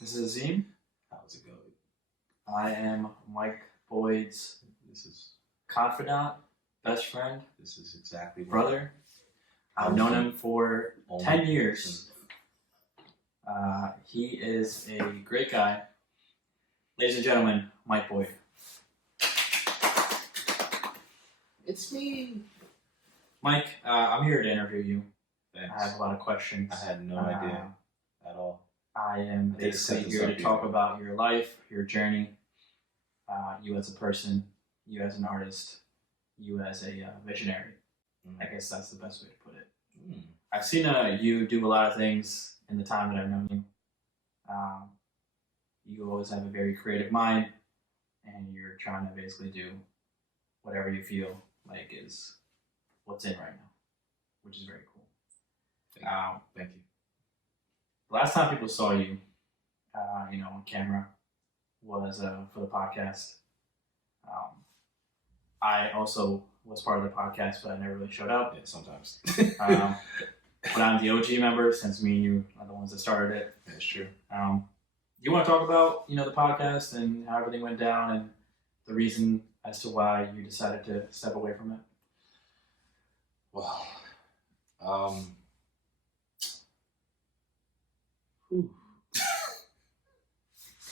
This is Azeem. How's it going? I am Mike Boyd's This is confidant, best friend, exactly what brother. I've known him for 10 years. He is a great guy. Ladies and gentlemen, Mike Boyd. It's me. Mike, I'm here to interview you. Thanks. I have a lot of questions. I had no idea at all. I am basically here to talk about your life, your journey, you as a person, you as an artist, you as a visionary. I guess that's the best way to put it. I've seen you do a lot of things in the time that I've known you. You always have a very creative mind, and you're trying to basically do whatever you feel like is what's in right now, which is very cool. Thank you. The last time people saw you, on camera was for the podcast. I also was part of the podcast, but I never really showed up. Yeah, sometimes. But I'm the OG member since me and you are the ones that started it. That's true. You want to talk about, the podcast and how everything went down and the reason as to why you decided to step away from it? Well,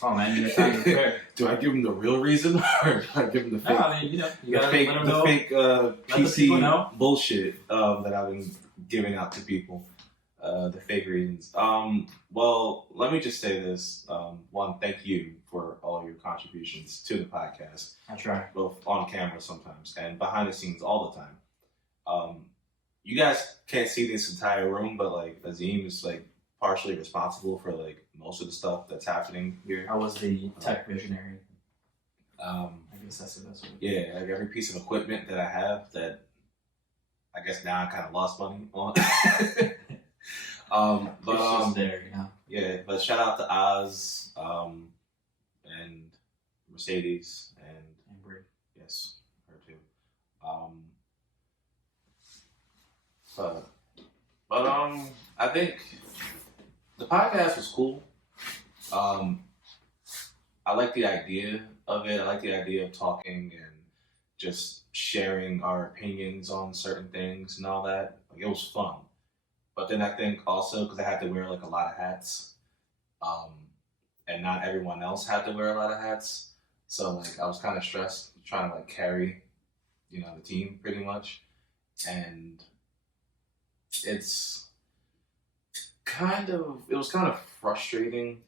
Oh man, you got time to prepare. Do I give him the real reason or do I give him the fake? No, I mean, you gotta fake, let them know. The fake PC bullshit that I've been giving out to people. The fake reasons. Well, let me just say this. One, thank you for all your contributions to the podcast. I try. Both on camera sometimes and behind the scenes all the time. You guys can't see this entire room, but like Azeem is like partially responsible for like most of the stuff that's happening here. I was the tech visionary. I guess that's the best way. Yeah, like every piece of equipment that I have that I guess now I kind of lost money on. But it's just there, Yeah, but shout out to Oz, and Mercedes and Brie. Yes, her too. But I think the podcast was cool. I like the idea of it. I like the idea of talking and just sharing our opinions on certain things and all that. Like, it was fun. But then I think also because I had to wear like a lot of hats, and not everyone else had to wear a lot of hats. So like I was kind of stressed trying to like carry, the team pretty much. And it was kind of frustrating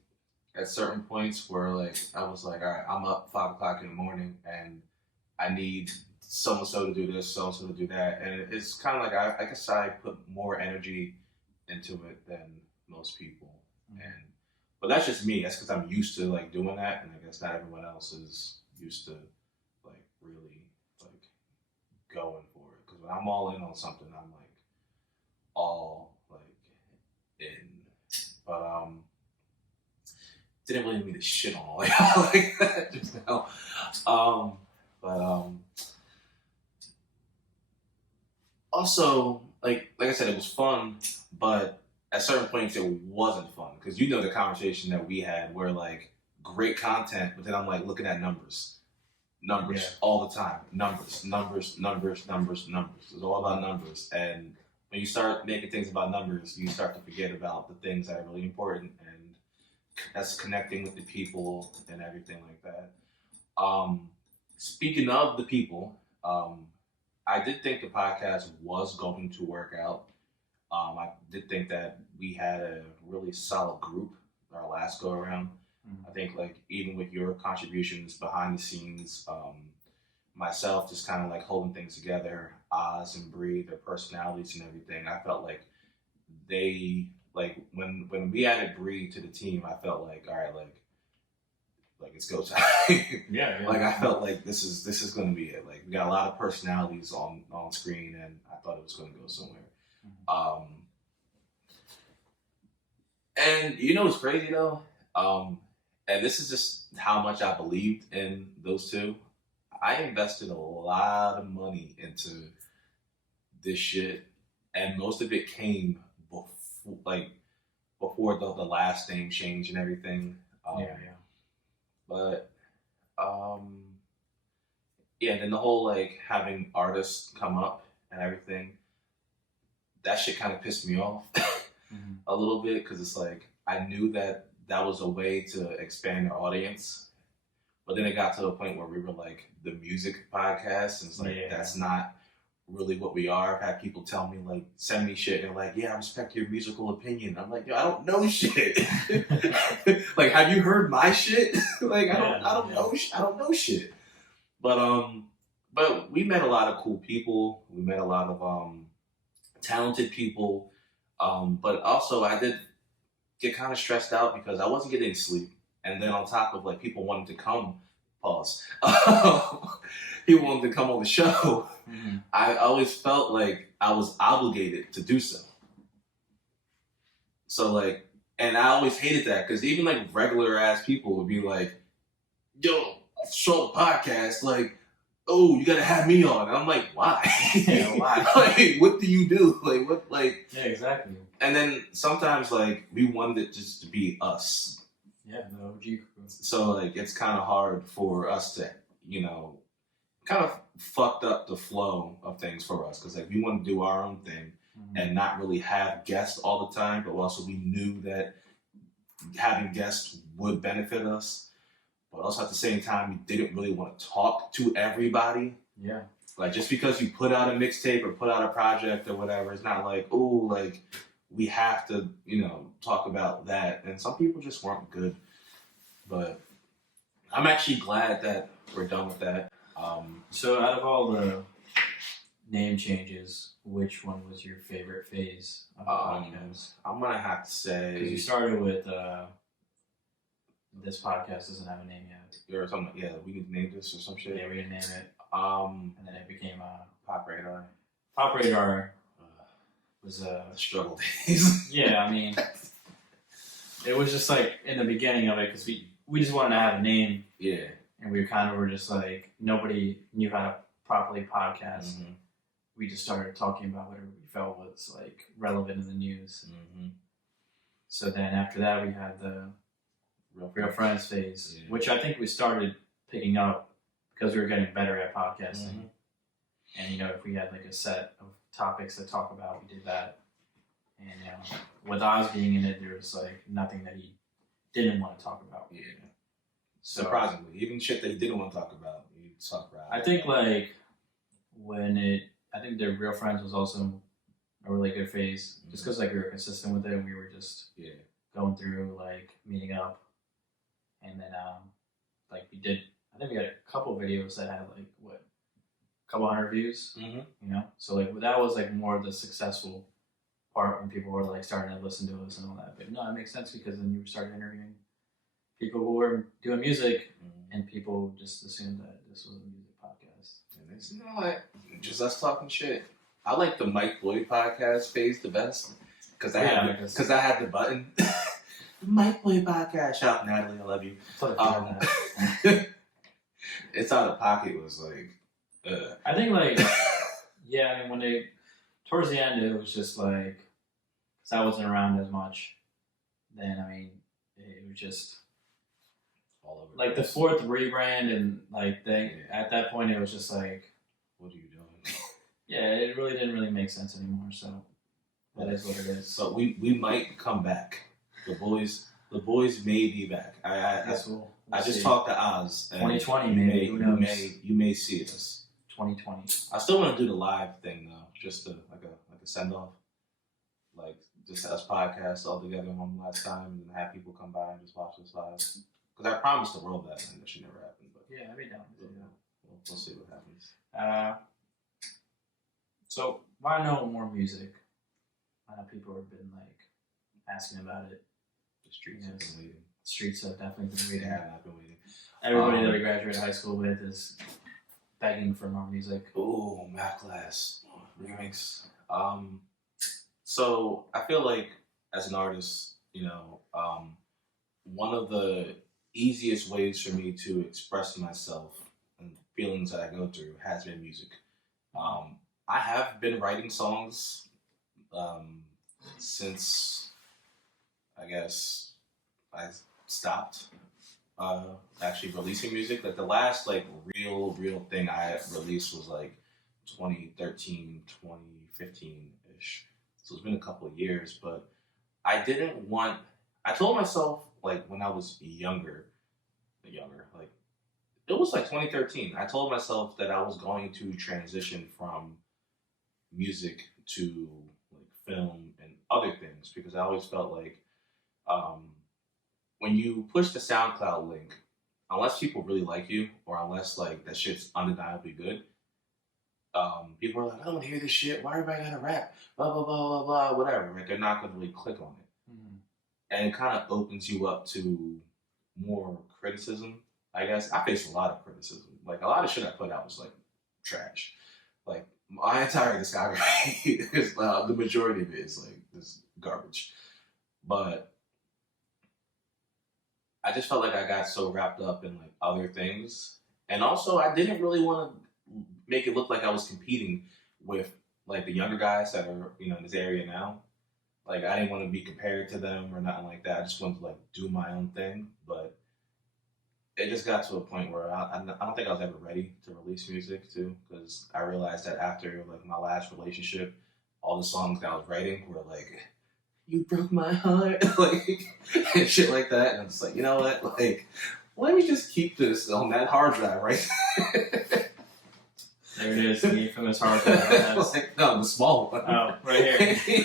at certain points where like I was like, all right, I'm up 5 o'clock in the morning and I need so and so to do this, so and so to do that, and it's kind of like I guess I put more energy into it than most people, but that's just me. That's because I'm used to like doing that, and I guess not everyone else is used to like really like going for it. Because when I'm all in on something, I'm like all like in. But didn't really mean to shit on all y'all like that just now. Also, like I said, it was fun, but at certain points it wasn't fun because the conversation that we had were like great content, but then I'm like looking at numbers all the time, numbers. It's all about numbers, and when you start making things about numbers, you start to forget about the things that are really important, and that's connecting with the people and everything like that. Speaking of the people, I did think the podcast was going to work out. I did think that we had a really solid group our last go around. I think like even with your contributions behind the scenes, myself just kind of like holding things together, Oz and Bree, their personalities and everything, I felt like they like when we added Bree to the team, I felt like, all right, like it's go time. Yeah. Like I felt like this is going to be it. Like we got a lot of personalities on screen, and I thought it was going to go somewhere. And what's crazy though? And this is just how much I believed in those two. I invested a lot of money into this shit, and most of it came before the last name change and everything. But yeah, then the whole like having artists come up and everything, that shit kind of pissed me off a little bit, because it's like I knew that was a way to expand our audience, but then it got to a point where we were like the music podcast, and it's like that's not really what we are. I've had people tell me, like, send me shit, and they're like, yeah, I respect your musical opinion. I'm like, yo, I don't know shit. Like, have you heard my shit? Like, I don't know shit. But we met a lot of cool people. We met a lot of talented people. But also I did get kind of stressed out because I wasn't getting sleep. And then on top of like people wanting to come, people wanted to come on the show. I always felt like I was obligated to do so. So like, and I always hated that, because even like regular ass people would be like, yo, show the podcast, like, oh, you gotta have me on. And I'm like, why? Why? Like, what do you do? Like, what, like... Yeah, exactly. And then sometimes, like, we wanted it just to be us. Yeah, the OG crew. So, like, it's kind of hard for us to, you know, kind of fucked up the flow of things for us. Because, like, we want to do our own thing and not really have guests all the time. But also we knew that having guests would benefit us. But also at the same time, we didn't really want to talk to everybody. Yeah. Like, just because you put out a mixtape or put out a project or whatever, it's not like, oh, like, we have to, you know, talk about that. And some people just weren't good. But I'm actually glad that we're done with that. So out of all the name changes, which one was your favorite phase of the podcast? I'm going to have to say... Because you started with... this podcast doesn't have a name yet. You were talking about, yeah, we need to name this or some shit. Yeah, we didn't name it. And then it became Pop Radar. Pop Radar was struggle days. Yeah, I mean, it was just like in the beginning of it, because we just wanted to have a name. Yeah. And we kind of were just like, nobody knew how to properly podcast. We just started talking about whatever we felt was like relevant in the news. So then after that, we had the Real Friends phase, which I think we started picking up because we were getting better at podcasting. And, you know, if we had like a set of topics to talk about, we did that. And, you know, with Oz being in it, there was like nothing that he didn't want to talk about. Yeah. So, surprisingly, even shit that he didn't want to talk about, he talked about. I think like I think the Real Friends was also a really good phase, just because like we were consistent with it and we were just going through like meeting up. And then, like I think we had a couple videos that had like, a couple hundred views, you know? So like that was like more of the successful part when people were like starting to listen to us and all that. But no, it makes sense because then you started interviewing people who were doing music and people just assumed that this was a music podcast. And it's, you know what, just us talking shit. I like the Mike Boyd podcast phase the best because I had the button. Mike Boyd podcast. Shout out Natalie, I love you. It's Out of Pocket was like, I think like, yeah, I mean when towards the end it was just like, because I wasn't around as much, then I mean, it was just all over. Like the fourth rebrand and like at that point it was just like, what are you doing? Yeah, it really didn't really make sense anymore, so that is what it is. So we might come back. The boys may be back. I just talked to Oz. 2020, maybe. Who knows? You may see us. 2020. I still want to do the live thing though, just to like a send off, like just us podcast all together one last time, and then have people come by and just watch us live. Because I promised the world that, and that should never happen. But yeah, I'd be down. We'll see what happens. So why no more music? I know people have been like asking about it. The streets have been waiting. Streets have definitely been waiting. Yeah, I've been waiting. Everybody that we graduated high school with is begging for more music. Oh, Math Class remix. So I feel like as an artist, you know, one of the easiest ways for me to express myself and feelings that I go through has been music. I have been writing songs since, I guess, I stopped actually releasing music. Like the last like real thing I released was like 2013, 2015 ish. So it's been a couple of years, but I didn't want. I told myself like when I was younger, like it was like 2013. I told myself that I was going to transition from music to like film and other things because I always felt like um, when you push the SoundCloud link, unless people really like you or unless like that shit's undeniably good, people are like, I don't want to hear this shit. Why everybody gotta rap? Blah blah blah blah blah. Whatever. Right? They're not gonna really click on it, and it kind of opens you up to more criticism. I guess I faced a lot of criticism. Like a lot of shit I put out was like trash. Like my entire discography is the majority of it is like this garbage. But I just felt like I got so wrapped up in like other things, and also I didn't really want to make it look like I was competing with like the younger guys that are in this area now. Like I didn't want to be compared to them or nothing like that. I just wanted to like do my own thing, but it just got to a point where I don't think I was ever ready to release music too, because I realized that after like my last relationship, all the songs that I was writing were like, "You broke my heart," like and shit like that. And I'm just like, you know what? Like, let me just keep this on that hard drive right there. There it is, the infamous hard drive. Like, no, the small one. Oh, right here.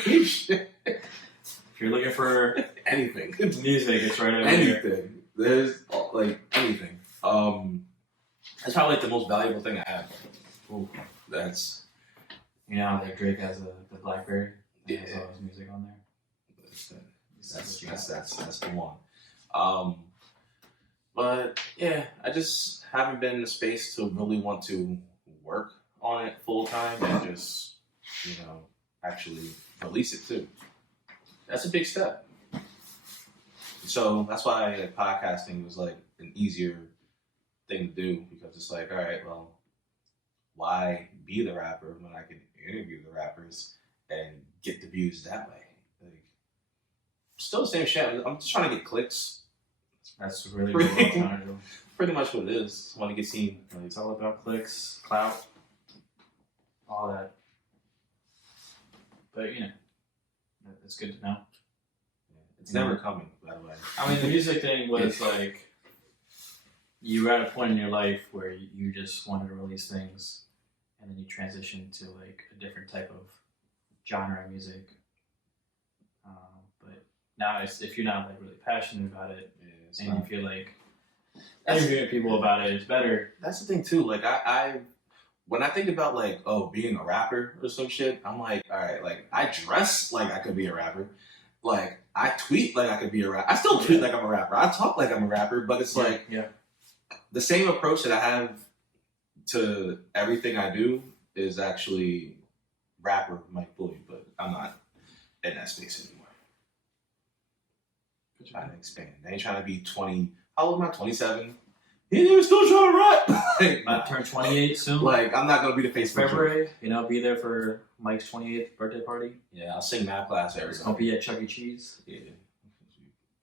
If you're looking for anything, music, it's right over anything. here. There's like anything. That's probably like the most valuable thing I have. Ooh. That's that Drake has the BlackBerry. Yeah. Has all his music on there. That's the one. But yeah, I just haven't been in the space to really want to work on it full time and just actually release it too. That's a big step. So that's why like, podcasting was like an easier thing to do because it's like, all right, well, why be the rapper when I can interview the rappers and get the views that way? Like, still the same shit. I'm just trying to get clicks. That's really what I'm trying to do. Pretty much what it is. I want to get seen. Like, it's all about clicks, clout, all that. But it's good to know. It's never coming, by the way. I mean, the music thing was like, you were at a point in your life where you just wanted to release things, and then you transitioned to like a different type of genre of music. But now, if you're not like really passionate about it, and you feel like interviewing people about it is better. That's the thing too. Like I when I think about like being a rapper or some shit, I'm like, all right, like I dress like I could be a rapper. Like, I tweet like I could be a rapper. I still tweet like I'm a rapper. I talk like I'm a rapper, but it's like the same approach that I have to everything I do is actually rapper Mike Bully, but I'm not in that space anymore. I'm trying to expand. I ain't trying to be 20. How old am I? 27? He's still trying to rap. Like, I turn 28 soon. Like, I'm not going to be the face of February. Be there for Mike's 28th birthday party. Yeah, I'll sing math class every time. I'll be at Chuck E. Cheese. Yeah.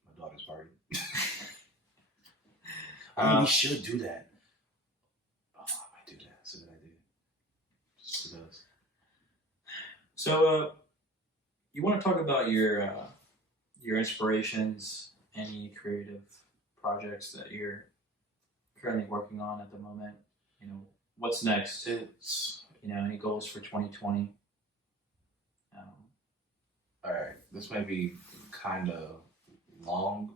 My daughter's party. I mean, we should do that. Oh, I might do that. That's a good idea. Just because. So, you want to talk about your inspirations, any creative projects that you're currently working on at the moment? What's next? It's any goals for 2020? All right, this might be kind of long,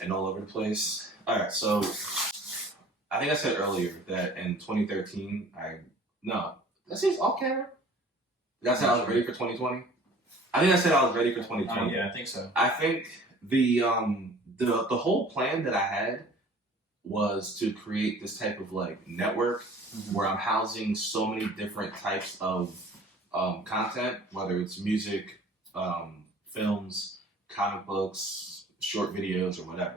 and all over the place. All right, so I think I said earlier that in 2013, did I say it's off camera? Did I say I was ready for 2020? I think I said I was ready for 2020. Yeah, I think so. I think the whole plan that I had was to create this type of like network where I'm housing so many different types of content, whether it's music, films, comic books, short videos, or whatever.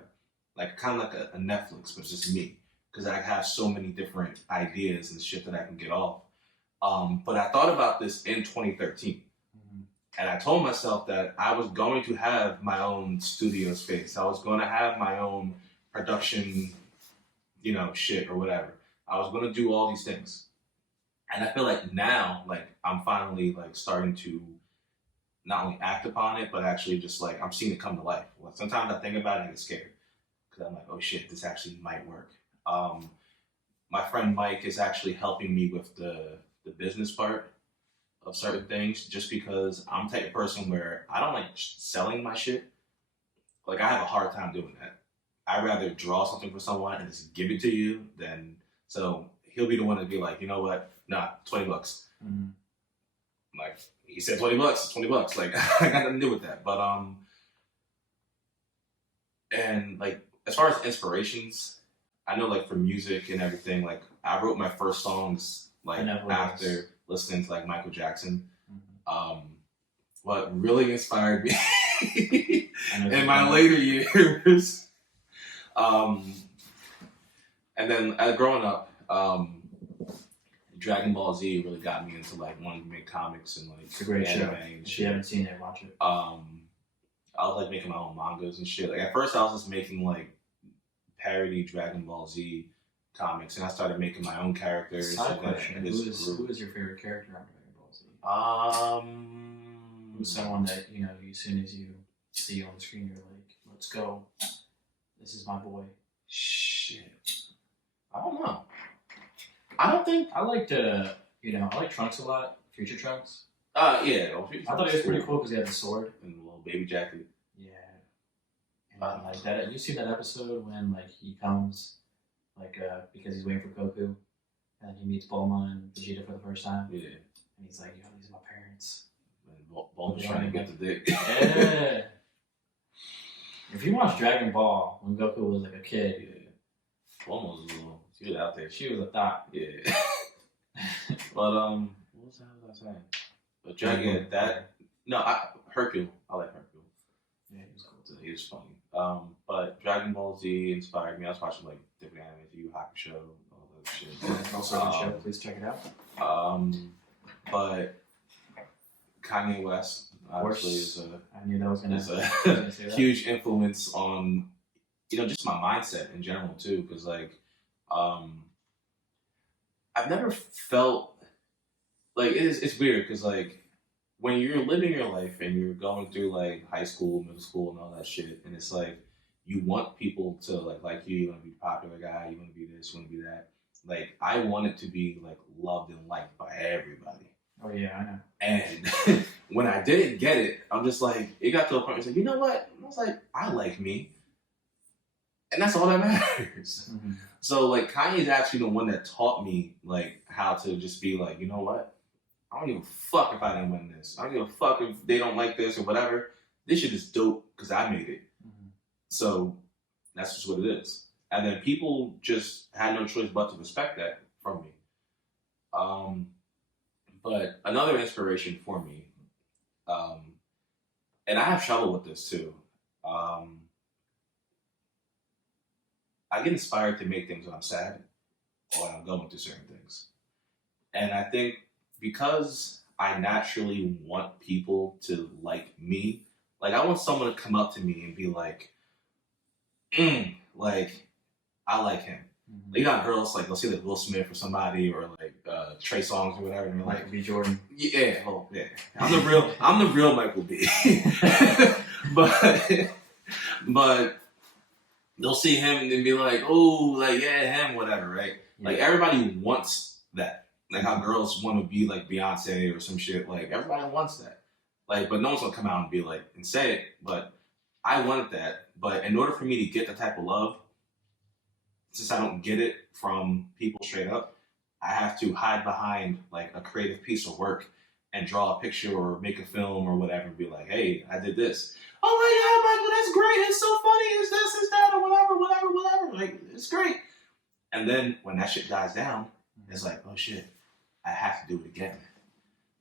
Like kind of like a Netflix, but it's just me, because I have so many different ideas and shit that I can get off. But I thought about this in 2013, And I told myself that I was going to have my own studio space. I was going to have my own production, shit or whatever. I was going to do all these things. And I feel like now, like, I'm finally, like, starting to not only act upon it, but actually just, like, I'm seeing it come to life. Like, sometimes I think about it and I get scared. Because I'm like, oh, shit, this actually might work. My friend Mike is actually helping me with the business part of certain things, just because I'm the type of person where I don't like selling my shit. Like, I have a hard time doing that. I'd rather draw something for someone and just give it to you than, so he'll be the one to be like, you know what, nah, $20. Mm-hmm. Like, he said $20, $20. Like, I got nothing to do with that. But, and like, as far as inspirations, I know, like, for music and everything, like, I wrote my first songs, like, after listening to, like, Michael Jackson. Mm-hmm. What really inspired me in my later years, and then growing up, Dragon Ball Z really got me into, like, wanting to make comics and, like, it's a great show. If you haven't seen it, watch it. I was, like, making my own mangas and shit. Like, at first I was just making, like, parody Dragon Ball Z comics, and I started making my own characters. Side question: Who is your favorite character on Dragon Ball Z? Who's someone that as soon as you see on the screen, you're like, "Let's go! This is my boy." Shit, I don't know. I don't think I liked I like Trunks a lot. Future Trunks. Yeah. I thought it was pretty cool because he had the sword and the little baby jacket. Yeah. And like that, you see that episode when like he comes, like because he's waiting for Goku, and he meets Bulma and Vegeta for the first time. Yeah. And he's like, "Yo, these are my parents." And Bulma's trying to get the dick. Yeah. If you watch Dragon Ball when Goku was like a kid, Bulma was she was out there. She was a thought. Yeah. But what was I saying? But Dragon Hercule. I like Hercule. Yeah, he was cool too. He was funny. But Dragon Ball Z inspired me. I was watching like different anime, Yu Hakusho, all that shit. Yeah, also a good show. Please check it out. But Kanye West obviously I knew that was gonna is a huge influence on just my mindset in general too. Because like I've never felt like it's weird because like when you're living your life and you're going through like high school, middle school, and all that shit, and it's like you want people to like you. You want to be a popular guy. You want to be this. You want to be that. Like I wanted to be like loved and liked by everybody. Oh yeah, I know. And when I didn't get it, I'm just like it got to a point. It's like, you know what? I was like, I like me, and that's all that matters. Mm-hmm. So like Kanye's actually the one that taught me like how to just be like, you know what? I don't give a fuck if I didn't win this. I don't give a fuck if they don't like this or whatever. This shit is dope because I made it. Mm-hmm. So that's just what it is. And then people just had no choice but to respect that from me. But another inspiration for me, and I have trouble with this too. I get inspired to make things when I'm sad or when I'm going through certain things. And I think because I naturally want people to like me, like I want someone to come up to me and be like, like, I like him. Mm-hmm. Like, you know, girls, like, they'll see like Will Smith or somebody or like Trey Songz or whatever, and they're like, B. Jordan. Yeah, oh, yeah. I'm the real Michael B. but they'll see him and then be like, oh, like, yeah, him, whatever, right? Yeah. Like, everybody wants that. Like, how girls want to be like Beyonce or some shit. Like, everybody wants that. Like, but no one's going to come out and be like, and say it. But I wanted that. But in order for me to get that type of love, since I don't get it from people straight up, I have to hide behind, like, a creative piece of work and draw a picture or make a film or whatever and be like, hey, I did this. Oh my God, Michael, that's great. It's so funny. It's this, it's that, or whatever. Like, it's great. And then when that shit dies down, it's like, oh shit, I have to do it again.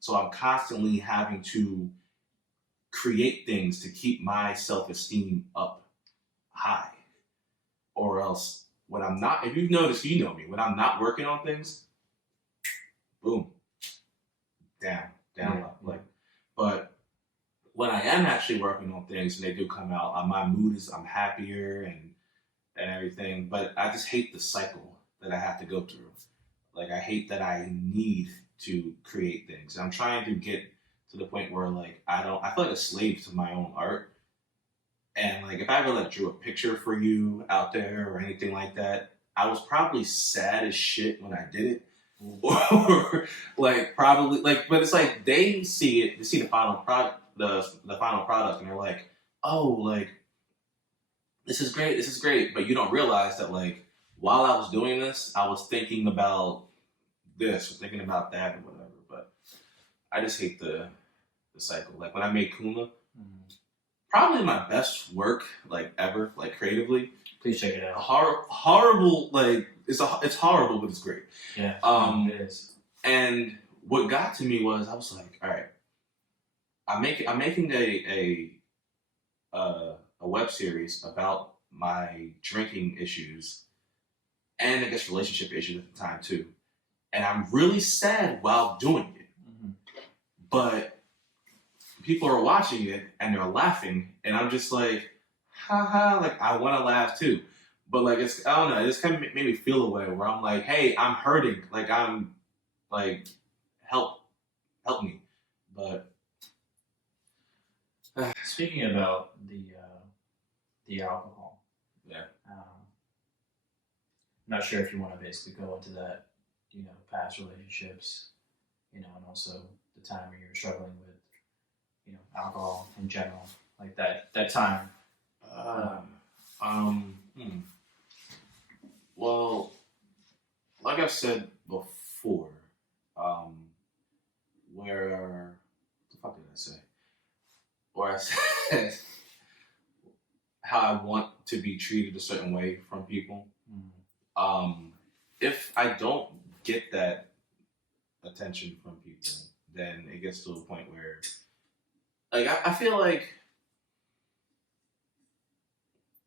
So I'm constantly having to create things to keep my self-esteem up high. Or else, when I'm not, if you've noticed, you know me, when I'm not working on things, boom, down, low. Like, but when I am actually working on things and they do come out, my mood is I'm happier and everything. But I just hate the cycle that I have to go through. Like I hate that I need to create things. I'm trying to get to the point where like I feel like a slave to my own art. And like if I ever like drew a picture for you out there or anything like that, I was probably sad as shit when I did it. Or like probably like but it's like they see the final product the final product and they're like, oh like this is great, but you don't realize that like while I was doing this, I was thinking about this or thinking about that or whatever. But I just hate the cycle. Like when I made Kuma, probably my best work like ever, like creatively. Please check it out. Horrible, like it's horrible, but it's great. Yeah, it is. And what got to me was I was like, all right, I'm making a web series about my drinking issues and I guess relationship issues at the time too. And I'm really sad while doing it. Mm-hmm. But people are watching it and they're laughing and I'm just like, haha, like I want to laugh too. But like it's I don't know, it just kind of made me feel a way where I'm like, hey, I'm hurting. Like I'm like help me. But speaking about the alcohol, yeah, I'm not sure if you want to basically go into that, past relationships, and also the time when you were struggling with, alcohol in general, like that time. Well, like I've said before, where the fuck did I say? Where I said how I want to be treated a certain way from people. If I don't get that attention from people, then it gets to a point where, like, I feel like,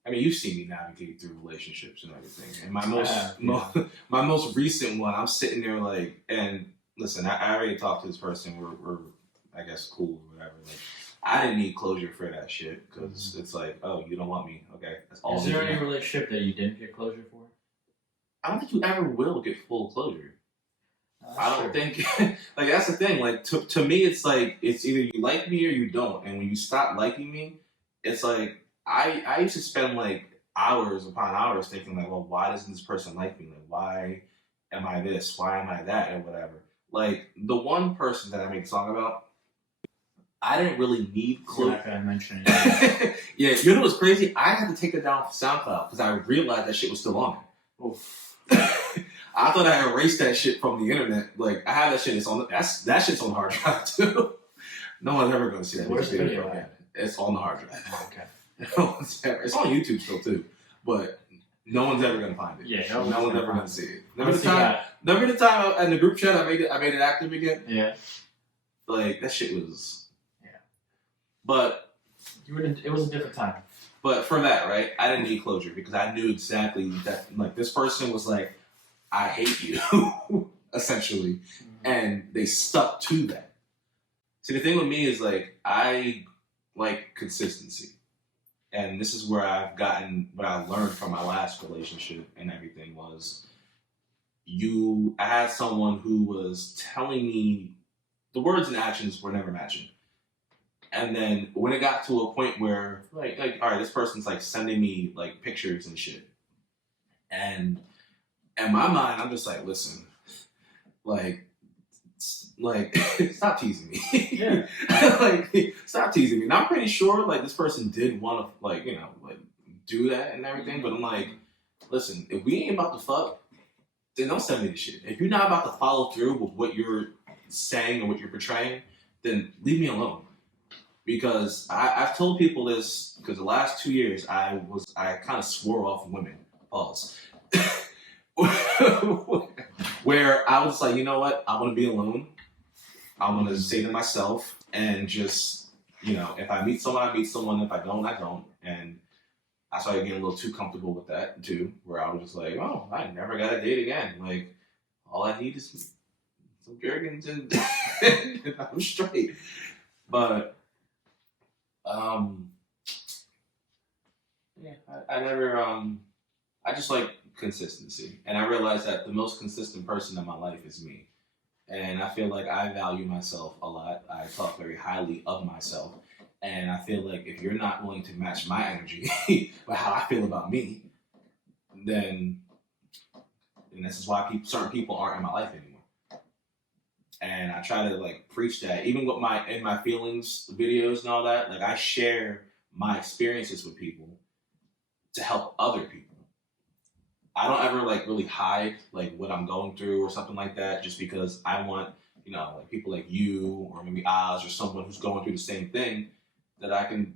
I mean, you've seen me navigate through relationships and everything. And my most recent one, I'm sitting there like, and listen, I already talked to this person. We're I guess cool or whatever. Like, I didn't need closure for that shit because it's like, oh, you don't want me. Okay, that's all. Is there any relationship that you didn't get closure for? I don't think you ever will get full closure. I don't think, like, that's the thing. Like, to me, it's like, it's either you like me or you don't. And when you stop liking me, it's like, I used to spend, like, hours upon hours thinking, like, well, why doesn't this person like me? Like, why am I this? Why am I that? Or whatever. Like, the one person that I made a song about, I didn't really need closure. You're not going to mention it. Yeah, you know what's crazy? I had to take it down from SoundCloud because I realized that shit was still on there. Oof. I thought I erased that shit from the internet. Like I have that shit. It's on that shit's on the hard drive too. No one's ever gonna see that. Where's the video at? It's on the hard drive. Oh, okay. It's on YouTube still too, but no one's ever gonna find it. Yeah, no one's ever gonna see it. Remember the time in the group chat I made it active again? Yeah. Like that shit was. Yeah. But it was a different time. But for that, right, I didn't need closure because I knew exactly that, like, this person was like, I hate you, essentially. And they stuck to that. See, the thing with me is, like, I like consistency. And this is where I've gotten, what I learned from my last relationship and everything was, I had someone who was telling me, the words and actions were never matching. And then when it got to a point where, like, all right, this person's like sending me like pictures and shit, and in my mind, I'm just like, listen, like, stop teasing me. Yeah. Like, stop teasing me. And I'm pretty sure like this person did want to like do that and everything, but I'm like, listen, if we ain't about to fuck, then don't send me the shit. If you're not about to follow through with what you're saying or what you're portraying, then leave me alone. Because I've told people this because the last 2 years I kind of swore off women. Pause. Where I was like, you know what? I want to be alone. I want to stay to myself and just, if I meet someone, I meet someone. If I don't, I don't. And I started getting a little too comfortable with that too, where I was just like, oh, I never got a date again. Like, all I need is some Jergens and I'm straight. But Um, yeah, I never, I just like consistency. And I realized that the most consistent person in my life is me. And I feel like I value myself a lot. I talk very highly of myself. And I feel like if you're not willing to match my energy with how I feel about me, then and this is why certain people aren't in my life anymore. And I try to like preach that, even with my feelings videos and all that. Like I share my experiences with people to help other people. I don't ever like really hide like what I'm going through or something like that, just because I want like people like you or maybe Oz or someone who's going through the same thing that I can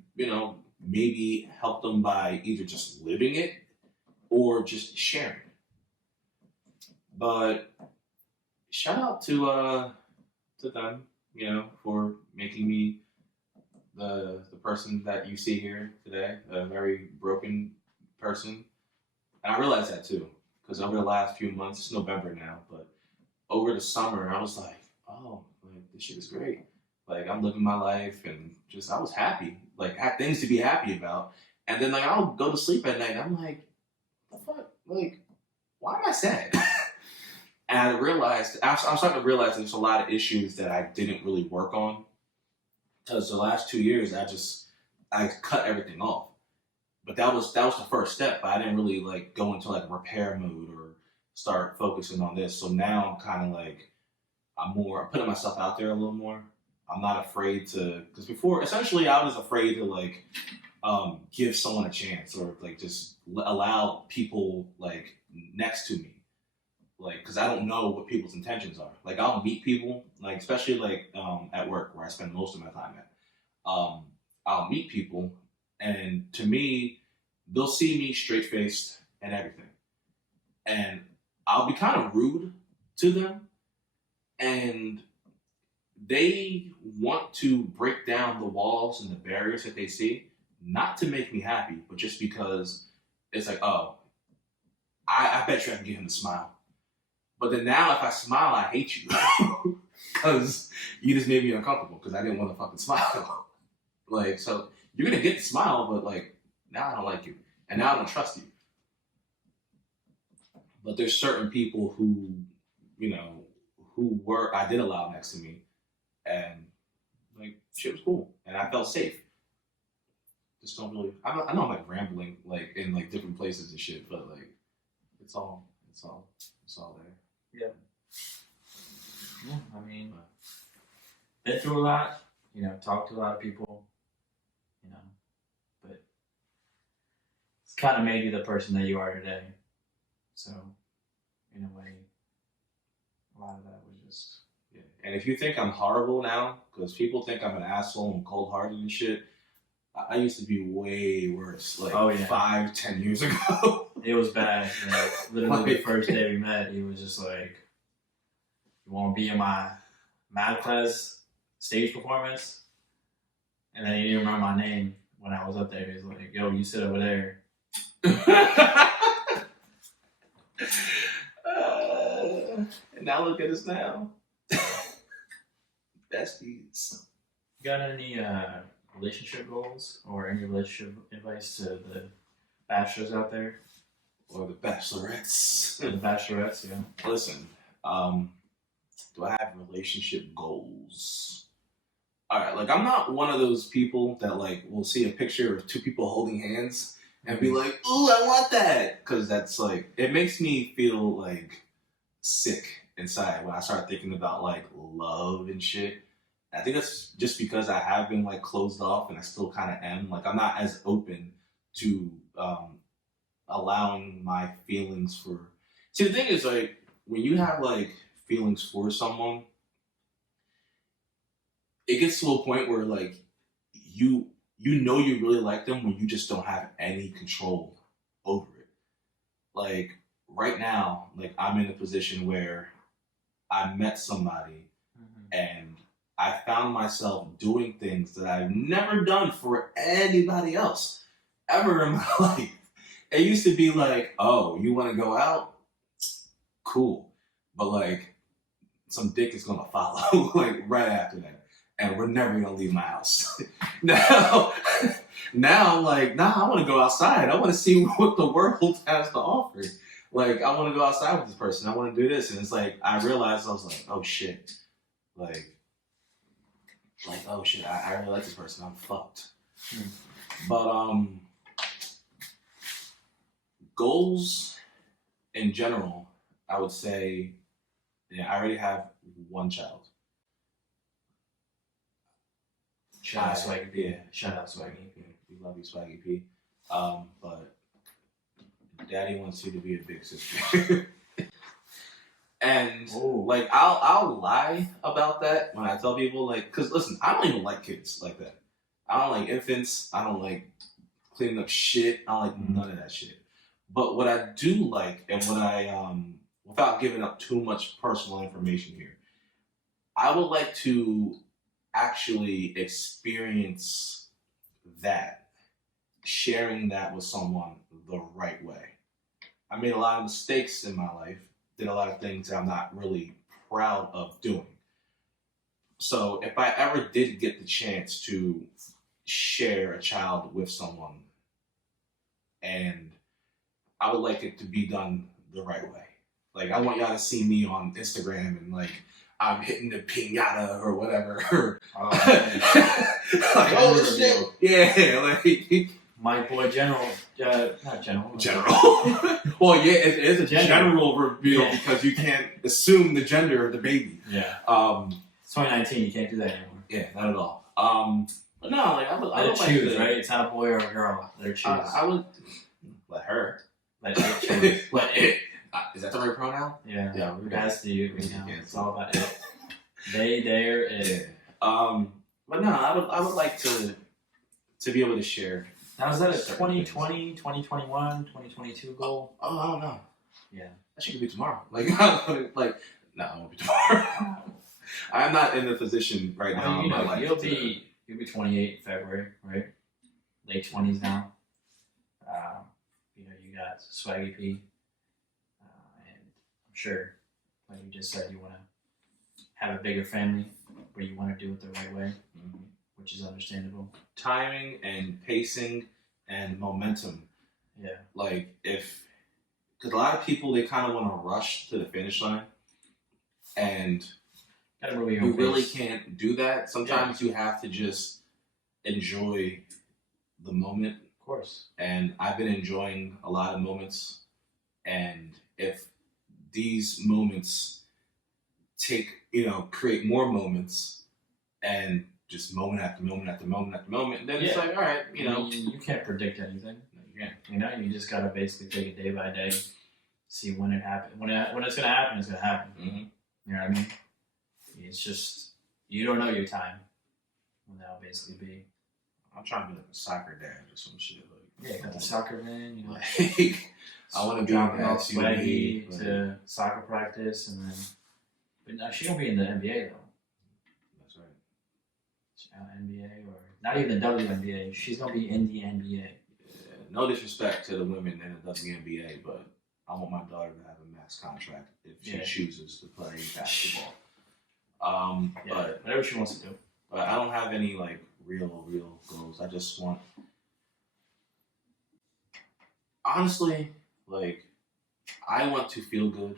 maybe help them by either just living it or just sharing it. But shout out to them, for making me the person that you see here today, a very broken person. And I realized that too, because over the last few months, it's November now, but over the summer, I was like, oh, like, this shit is great. Like, I'm living my life and I was happy. Like, had things to be happy about. And then, like, I'll go to sleep at night and I'm like, what the fuck? Like, why am I sad? And I'm starting to realize there's a lot of issues that I didn't really work on. Because the last 2 years, I cut everything off. But that was the first step. But I didn't really like go into like repair mode or start focusing on this. So now I'm kind of like I'm putting myself out there a little more. I'm not afraid to, because before essentially I was afraid to like give someone a chance or like just allow people like next to me, like because I don't know what people's intentions are. Like I'll meet people, like especially like at work where I spend most of my time at. I'll meet people, and to me, they'll see me straight faced and everything, and I'll be kind of rude to them, and they want to break down the walls and the barriers that they see, not to make me happy, but just because it's like, oh, I bet you I can get him to smile. But then now if I smile, I hate you. Because you just made me uncomfortable because I didn't want to fucking smile. Like, so you're going to get the smile, but like, now I don't like you. And now I don't trust you. But there's certain people who, I did allow next to me. And like, shit was cool. And I felt safe. Just don't really, I know I'm like rambling, like in like different places and shit, but like, it's all there. Yeah. Yeah, I mean, been through a lot, talked to a lot of people, but it's kind of made you the person that you are today. So, in a way, a lot of that was just... Yeah. And if you think I'm horrible now, because people think I'm an asshole and cold-hearted and shit, I used to be way worse, like 5-10 years ago. It was bad. Literally the first day we met, he was just like, you want to be in my math class stage performance? And then he didn't remember my name when I was up there. He was like, yo, you sit over there. And now look at us now. Besties. Got any relationship goals or any relationship advice to the bachelors out there? Or the bachelorettes. The bachelorettes, yeah. Listen, do I have relationship goals? Alright, like I'm not one of those people that like will see a picture of two people holding hands and be like, ooh, I want that. Because that's like, it makes me feel like sick inside when I start thinking about like love and shit. I think that's just because I have been like closed off and I still kind of am. Like I'm not as open to allowing my feelings for... See, the thing is like when you have like feelings for someone, it gets to a point where like you really like them when you just don't have any control over it. Like right now, like I'm in a position where I met somebody and I found myself doing things that I've never done for anybody else ever in my life. It used to be like, oh, you want to go out? Cool. But like some dick is going to follow like right after that. and we're never gonna leave my house. now, I'm like, nah, I want to go outside. I want to see what the world has to offer. Like, I want to go outside with this person. I want to do this, and it's like I realized I was like, oh shit, like oh shit, I really like this person. I'm fucked. But goals in general, I would say, I already have one child. Shout out Swaggy P. Yeah, shout out Swaggy P. We love you, Swaggy P. But Daddy wants you to be a big sister. And like I'll lie about that when I tell people, like, because listen, I don't even like kids like that. I don't like infants. I don't like cleaning up shit. I don't like none of that shit. But what I do like, and what I without giving up too much personal information here, I would like to actually experience that, sharing that with someone the right way. I made a lot of mistakes in my life, did a lot of things that I'm not really proud of doing. So if I ever did get the chance to share a child with someone, and I would like it to be done the right way. Like, I want y'all to see me on Instagram and like I'm hitting the pinata or whatever. Like, oh shit. Yeah, like my boy General, not General. Well, yeah, it is a general reveal because you can't assume the gender of the baby. Yeah. It's 2019. You can't do that anymore. Yeah, not at all. But no, like I would choose, like to, right? It's not a boy or a girl. Let her choose. I would let her. Let her choose. Let it. Is that the right pronoun? Yeah. Yeah. It has to you right now. It's all about it. They, their, it. Yeah. But no, I would like to be able to share. Now, is that a 2020, 2021, 2022 goal? Oh, I don't know. Yeah. That shit could be tomorrow. Like, no, it won't be tomorrow. I'm not in the position right now in my life. You'll be 28 in February, right? Late 20s now. You got Swaggy P. And I'm sure, like you just said, you want to have a bigger family, but you want to do it the right way, which is understandable. Timing and pacing and momentum. Yeah. Like, because a lot of people, they kind of want to rush to the finish line, and you really can't do that. Sometimes you have to just enjoy the moment. Of course. And I've been enjoying a lot of moments, and if these moments create more moments, and just moment after moment after moment after moment, then it's like, all right, you can't predict anything. You can't. You just gotta basically take it day by day, see when it happens. When it's gonna happen, it's gonna happen. Mm-hmm. You know what I mean? It's just you don't know your time when that'll basically be. I'm trying to be like a soccer dad or some shit. Like, got the soccer man. I want to be drop off Swaggy to soccer practice, and then. But no, she don't be in the NBA though. That's right. NBA or not even the WNBA. She's gonna be in the NBA. Yeah, no disrespect to the women in the WNBA, but I want my daughter to have a max contract if she chooses to play basketball. But whatever she wants to do. But I don't have any like real goals. I just want, honestly, like, I want to feel good,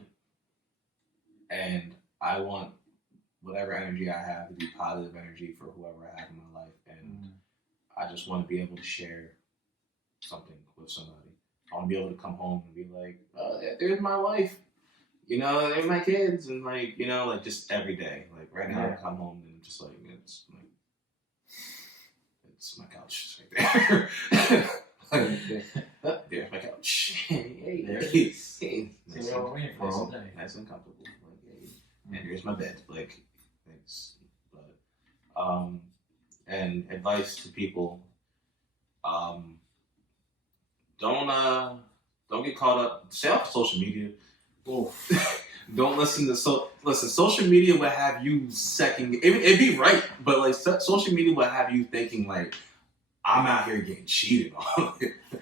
and I want whatever energy I have to be positive energy for whoever I have in my life, and I just want to be able to share something with somebody. I want to be able to come home and be like, oh, there's my wife, there's my kids, and like, like just every day. Like right now, I come home and just like it's my couch right there. There's my couch. Hey, there it is. Nice and comfortable. And here's my bed. Like, thanks. But and advice to people: don't get caught up. Stay off social media. Don't listen to social media will have you it'd be right, but like social media will have you thinking like, I'm out here getting cheated on.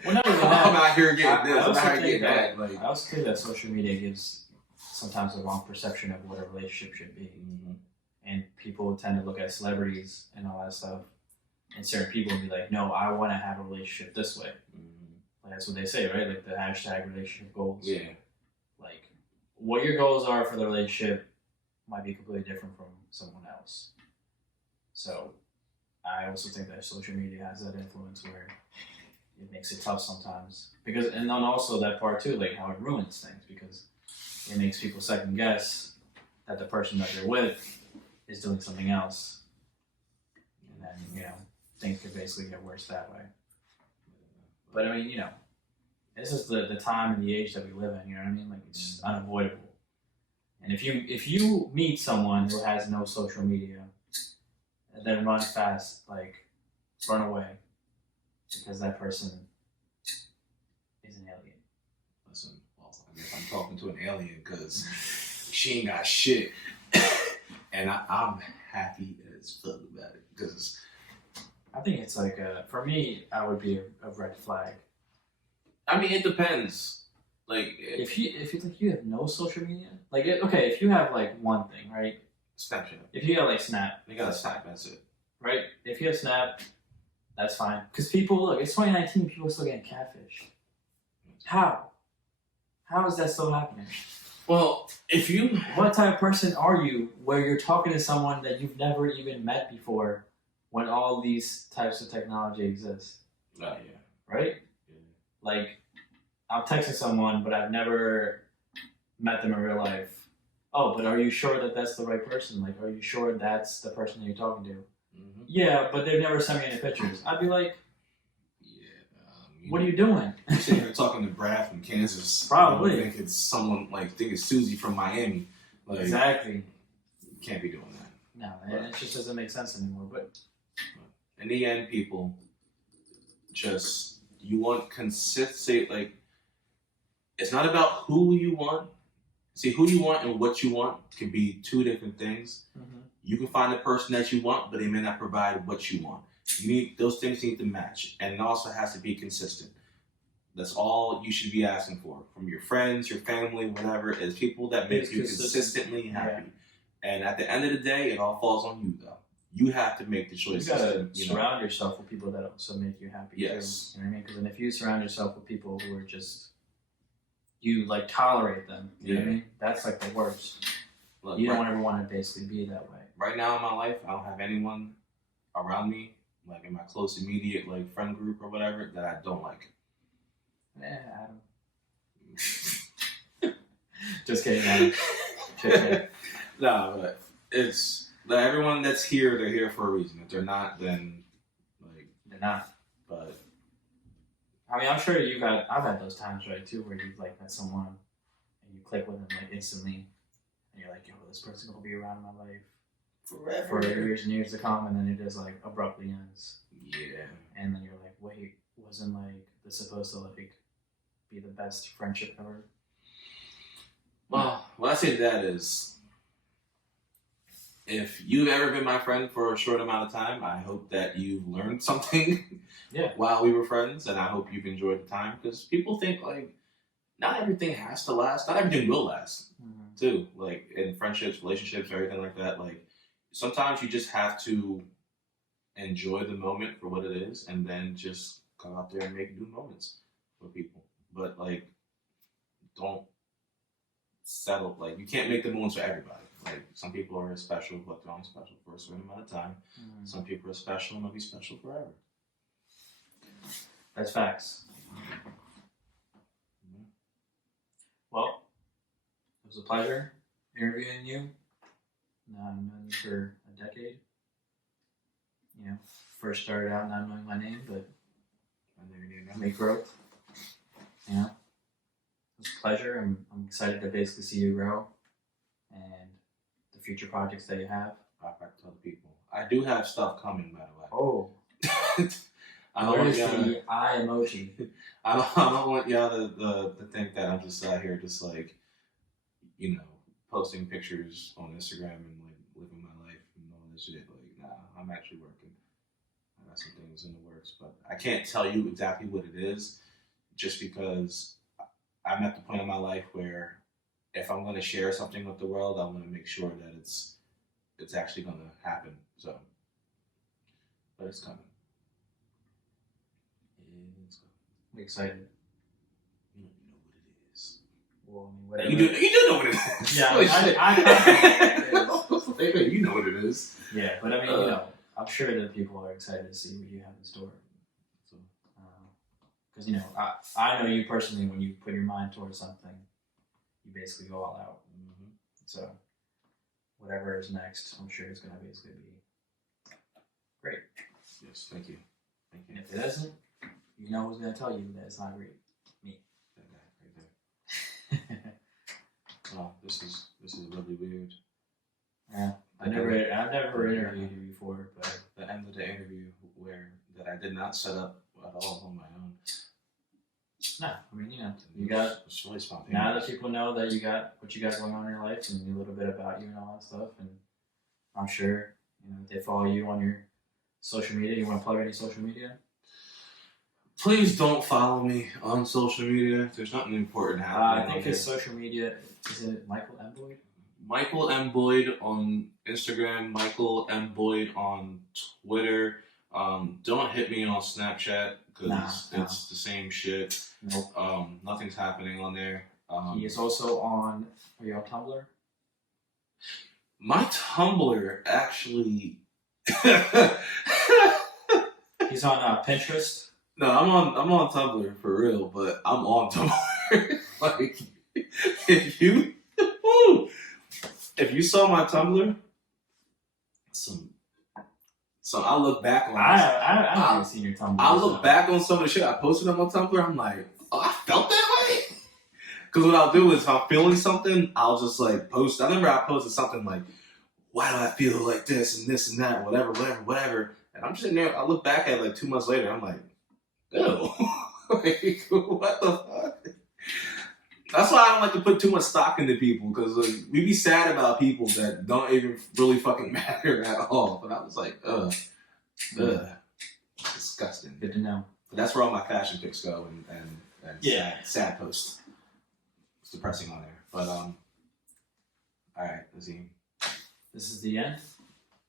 I'm out here getting this. I'm out here getting that. Like, I also think that social media gives sometimes the wrong perception of what a relationship should be. and people tend to look at celebrities and all that stuff, and certain people be like, no, I want to have a relationship this way. Like, that's what they say, right? Like the hashtag relationship goals. Yeah. Like, what your goals are for the relationship might be completely different from someone else. So, I also think that social media has that influence where it makes it tough sometimes. Because, and then also that part too, like how it ruins things, because it makes people second guess that the person that they're with is doing something else. And then, you know, things could basically get worse that way. But I mean, you know, this is the time and the age that we live in, you know what I mean? Like, it's just unavoidable. And if you meet someone who has no social media, then run fast, like, run away. Because that person is an alien. Listen, well, I guess I'm talking to an alien because she ain't got shit. And I'm happy as fuck about it. Because I think it's like, for me, I would be a red flag. I mean, it depends. Like, if you think you have no social media, like, okay, if you have like one thing, right? Snapchat. If you have like Snap, you got a Snap. That's it, right? If you have Snap, that's fine. Because people, look, it's 2019. People are still getting catfished. How is that still happening? Well, what type of person are you where you're talking to someone that you've never even met before, when all these types of technology exist? Yeah. Right? Yeah. Like, I'm texting someone, but I've never met them in real life. Oh, but are you sure that that's the right person? Like, are you sure that's the person that you're talking to? Mm-hmm. Yeah, but they've never sent me any pictures. I'd be like, what are you doing? You're sitting here talking to Brad from Kansas. Probably. You think it's someone, think it's Susie from Miami. Like, exactly. You can't be doing that. No, man, it just doesn't make sense anymore. But in the end, people, you want consistency. Like, it's not about who you want. See, who you want and what you want can be two different things. Mm-hmm. You can find the person that you want, but they may not provide what you want. Those things need to match, and it also has to be consistent. That's all you should be asking for from your friends, your family, whatever, is people that make you consistently happy. Yeah. And at the end of the day, it all falls on you, though. You have to make the choices. You gotta surround yourself with people that also make you happy. Yes. Too. You know what I mean? Because if you surround yourself with people who are just, you like tolerate them. You know what I mean? That's like the worst. Look, you don't ever want to basically be that way. Right now in my life, I don't have anyone around me, like in my close immediate friend group or whatever, that I don't like. Yeah, Adam. Just kidding, Adam. Just kidding. No, but it's everyone that's here. They're here for a reason. If they're not, then they're not. But I mean, I'm sure I've had those times, right, too, where you've met someone and you click with them instantly, and you're like, yo, this person's gonna be around in my life forever, for years and years to come, and then it just abruptly ends. Yeah. And then you're like, wait, wasn't this supposed to be the best friendship ever? Well, what I say to that is, if you've ever been my friend for a short amount of time, I hope that you've learned something while we were friends, and I hope you've enjoyed the time, because people think not everything has to last, not everything will last, too. In friendships, relationships, everything like that. Sometimes you just have to enjoy the moment for what it is, and then just go out there and make new moments with people. But don't settle. You can't make the moments for everybody. Some people are special, but they're only special for a certain amount of time. Mm. Some people are special and they'll be special forever. That's facts. Mm-hmm. Well, it was a pleasure interviewing you. I've known you for a decade. First started out not knowing my name, but I knew your name now. Make growth. It was a pleasure. I'm excited to basically see you grow and the future projects that you have. I tell the people. I do have stuff coming, by the way. Oh. Where's the eye emoji? I don't want y'all to think that I'm just out here just posting pictures on Instagram and living my life and all this shit. Nah, I'm actually working. I got some things in the works, but I can't tell you exactly what it is, just because I'm at the point in my life where if I'm going to share something with the world, I want to make sure that it's it's actually gonna happen. So, but it's coming. It's coming. I'm excited. You know what it is. Well, I mean, whatever. You do know what it is. Yeah, Holy shit. I You know what it is. Yeah, but I mean, you know, I'm sure that people are excited to see what you have in store. So, because you know, I know you personally. When you put your mind towards something, you basically go all out. Mm-hmm. So, whatever is next, I'm sure it's going to basically be great. Yes, thank you. Thank you. And if it isn't, you know who's going to tell you that it's not great. Me. That guy right there. Well, this is really weird. Yeah, I've never interviewed you before, but the end of the interview that I did not set up at all on my own. No, I mean, you know, you got. It's really spontaneous. Now that people know that you got what you got going on in your life and a little bit about you and all that stuff, and I'm sure you know if they follow you on your social media. You want to plug any social media? Please don't follow me on social media. There's nothing important happening. I think his social media is it Michael M. Boyd? Michael M. Boyd on Instagram. Michael M. Boyd on Twitter. Don't hit me on Snapchat because it's the same shit. Nope. Nothing's happening on there. He is also on. Are you on Tumblr? My Tumblr actually. He's on Pinterest. No, I'm on Tumblr for real, but I'm on Tumblr. Like, if you saw my Tumblr, I look back on. I haven't seen your Tumblr. I look back on some of the shit I posted on my Tumblr. I'm like, oh, I felt that way. Because what I'll do is, if I'm feeling something, I'll just like post. I remember I posted something like, "Why do I feel like this and this and that, whatever." And I'm sitting there. I look back at it like 2 months later. I'm like, ew. Like, what the fuck? That's why I don't like to put too much stock into people, because like, we be sad about people that don't even really fucking matter at all. But I was like, ugh, disgusting. Good to know. But that's where all my fashion pics go and yeah, sad posts. It's depressing on there. But all right, Azeem. This is the end.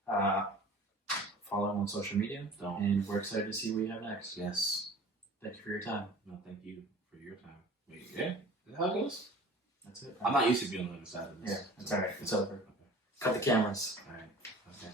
Follow him on social media, and we're excited to see what you have next. Yes. Thank you for your time. No, thank you for your time. Wait, yeah? Is that how it goes? That's it. I'm not used to being on the other side of this. Yeah, it's alright. It's over. Okay. Cut the cameras. Alright. Okay.